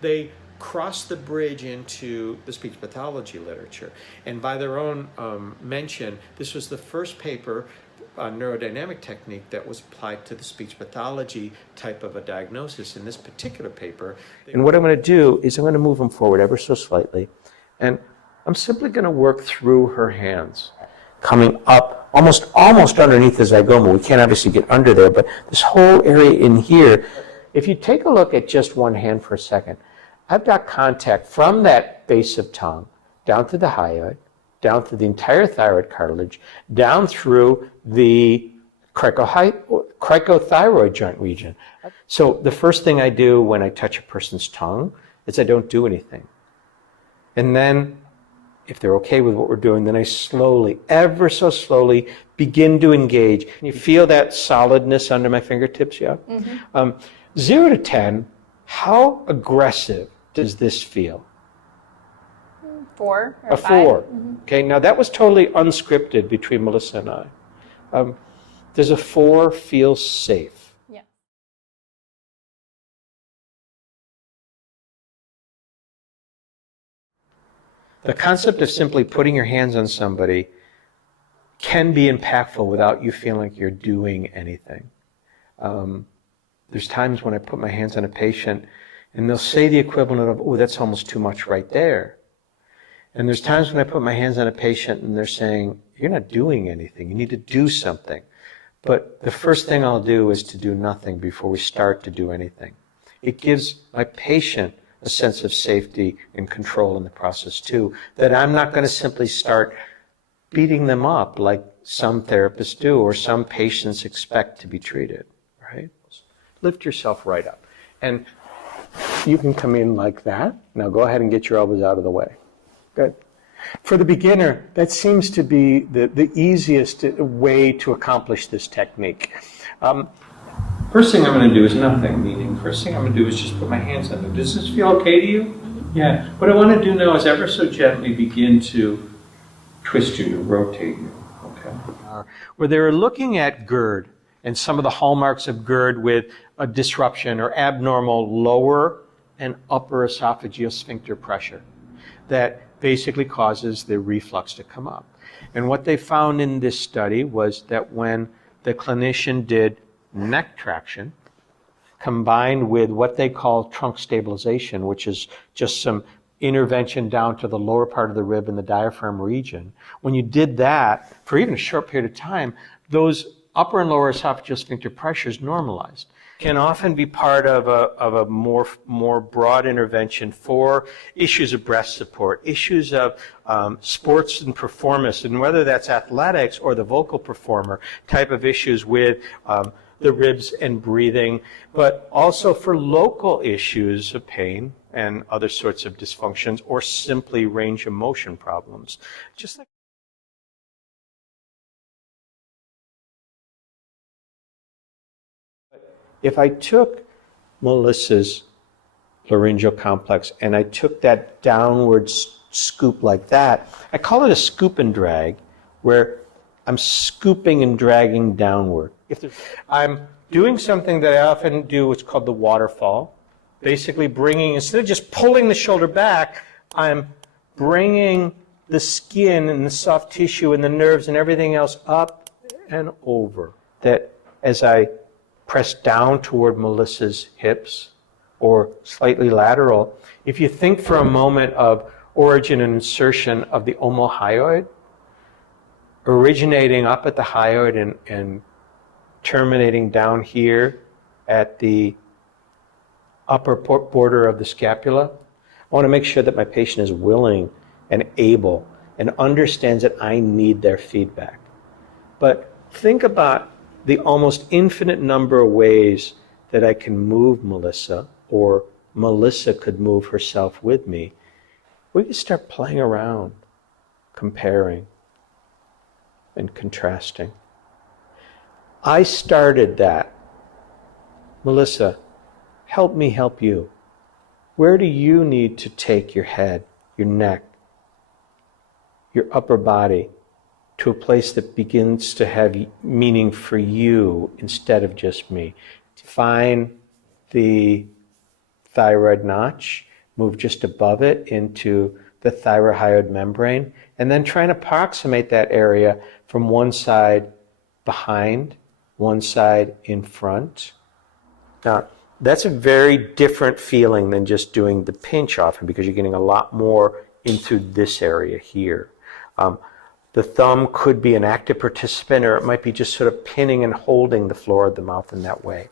They crossed the bridge into the speech pathology literature. And by their own mention, this was the first paper on neurodynamic technique that was applied to the speech pathology type of a diagnosis in this particular paper. And what I'm going to do is I'm going to move them forward ever so slightly. And I'm simply going to work through her hands, coming up almost underneath the zygoma. We can't obviously get under there, but this whole area in here, if you take a look at just one hand for a second, I've got contact from that base of tongue down to the hyoid, down through the entire thyroid cartilage, down through the cricothyroid joint region. So the first thing I do when I touch a person's tongue is I don't do anything. And then, if they're okay with what we're doing, then I slowly, ever so slowly, begin to engage. Can you feel that solidness under my fingertips? Yeah? Mm-hmm. 0 to 10, how aggressive does this feel? 4 or a 5. 4. Mm-hmm. Okay, now that was totally unscripted between Melissa and I. Does a 4 feel safe? Yeah. The concept of simply putting your hands on somebody can be impactful without you feeling like you're doing anything. There's times when I put my hands on a patient and they'll say the equivalent of, oh, that's almost too much right there. And there's times when I put my hands on a patient and they're saying, you're not doing anything, you need to do something. But the first thing I'll do is to do nothing before we start to do anything. It gives my patient a sense of safety and control in the process too, that I'm not going to simply start beating them up like some therapists do or some patients expect to be treated, right? Lift yourself right up. And you can come in like that. Now go ahead and get your elbows out of the way. Good. For the beginner, that seems to be the easiest way to accomplish this technique. First thing I'm going to do is nothing, meaning first thing I'm going to do is just put my hands on them. Does this feel okay to you? Yeah. What I want to do now is ever so gently begin to twist you, to rotate you. Okay. Where they were looking at GERD and some of the hallmarks of GERD with a disruption or abnormal lower and upper esophageal sphincter pressure that basically causes the reflux to come up. And what they found in this study was that when the clinician did neck traction combined with what they call trunk stabilization, which is just some intervention down to the lower part of the rib and the diaphragm region, when you did that for even a short period of time, those upper and lower esophageal sphincter pressures normalized. Can often be part of a more broad intervention for issues of breast support, issues of sports and performance, and whether that's athletics or the vocal performer type of issues with the ribs and breathing, but also for local issues of pain and other sorts of dysfunctions or simply range of motion problems. Just like if I took Melissa's laryngeal complex and I took that downward scoop like that, I call it a scoop and drag, where I'm scooping and dragging downward. I'm doing something that I often do, what's called the waterfall, basically bringing, instead of just pulling the shoulder back, I'm bringing the skin and the soft tissue and the nerves and everything else up and over. That as I press down toward Melissa's hips or slightly lateral, if you think for a moment of origin and insertion of the omohyoid, originating up at the hyoid and terminating down here at the upper border of the scapula, I want to make sure that my patient is willing and able and understands that I need their feedback. But think about the almost infinite number of ways that I can move Melissa, or Melissa could move herself with me. We can start playing around, comparing and contrasting. I started that. Melissa, help me help you. Where do you need to take your head, your neck, your upper body to a place that begins to have meaning for you instead of just me? Find the thyroid notch, move just above it into the thyrohyoid membrane, and then try and approximate that area from one side behind, one side in front. Now, that's a very different feeling than just doing the pinch often, because you're getting a lot more into this area here. The thumb could be an active participant, or it might be just sort of pinning and holding the floor of the mouth in that way.